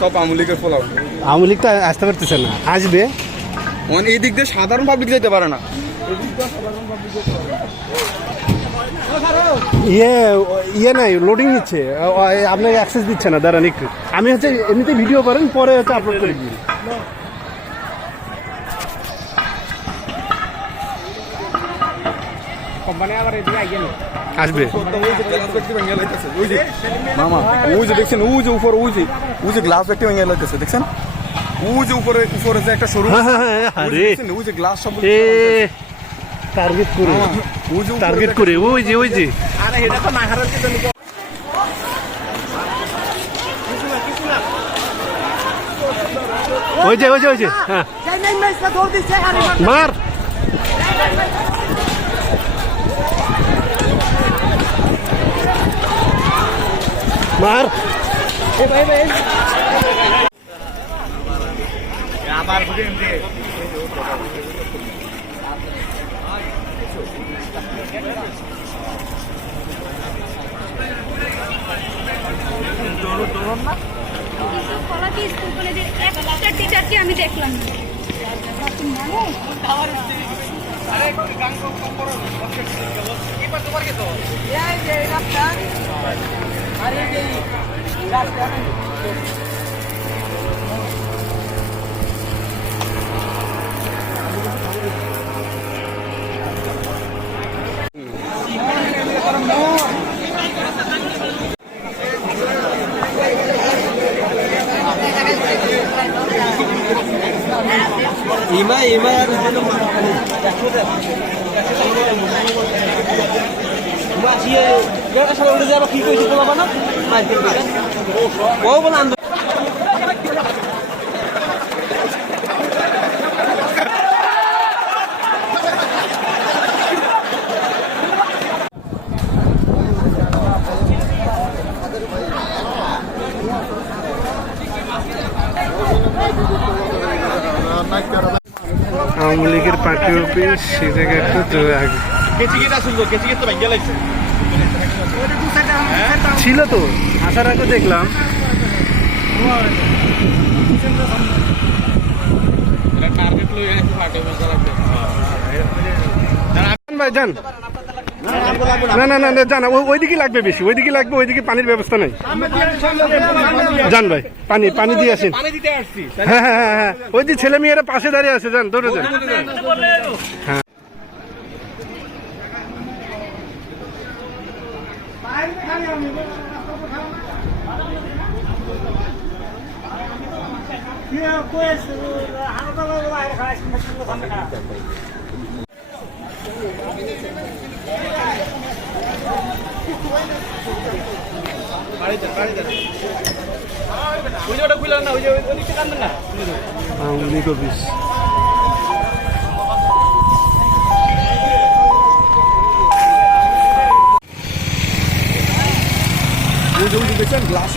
সব আওয়ামী লীগের ফলাও। আওয়ামী লীগটা আসতে পারতেছে না, আসবে। মানে এই দিক দিয়ে সাধারণ পাবলিক যেতে পারে না। ইয়ে নাই, লোডিং নিচ্ছে, আপনাকে অ্যাক্সেস দিচ্ছে না। দাঁড়ান একটু, আমি হচ্ছে এমনিতে ভিডিও করেন, পরে হচ্ছে আপলোড করে দিই। আসবে মামা, ওই যে দেখছেন, ওই যে উপর, ওই যে গ্লাস ব্যক্তি ভেঙে লাগতেছে, দেখছেন ওই যে উপরে যে একটা সরু, ওই যে গ্লাস সব টার্গেট করে, ওই যে ওই যে হ্যাঁ মার। মার আমি দেখলাম কি কইছি বলবা না ও বলে আওয়ামী লীগের পার্টি অফিস, সে জায়গায় একটু আগে ছিল তো, আসার আগে দেখলাম। ভাই যান, না জানা ওইদিকে লাগবে বেশি, ওইদিকে লাগবে, ওইদিকে পানির ব্যবস্থা নেই। যান ভাই, পানি দিয়ে আসেন। হ্যাঁ, ওই যে ছেলে মেয়েরা পাশে দাঁড়িয়ে আছে, যান দৌড়ে যান। হ্যাঁ আওয়ামী লীগ অফিস। দেখছেন গ্লাস